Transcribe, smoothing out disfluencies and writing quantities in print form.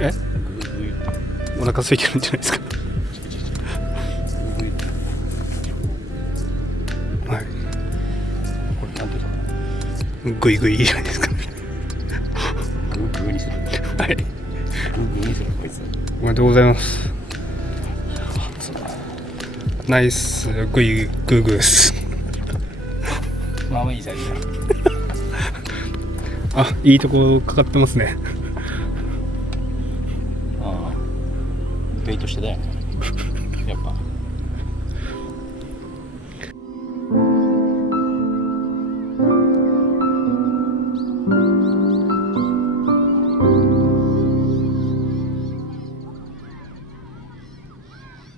え？お腹空いてるんじゃないですか。はい。これなんていうの？グイグイじゃないですか。グーにする。はい。グーにするこいつ。おめでとうございます。そうだ。ナイスグイグーグーです。まあまあいいじゃんいいじゃん。あ、いいとこかかってますね。ああ。ベイトしてだよね。やっぱ。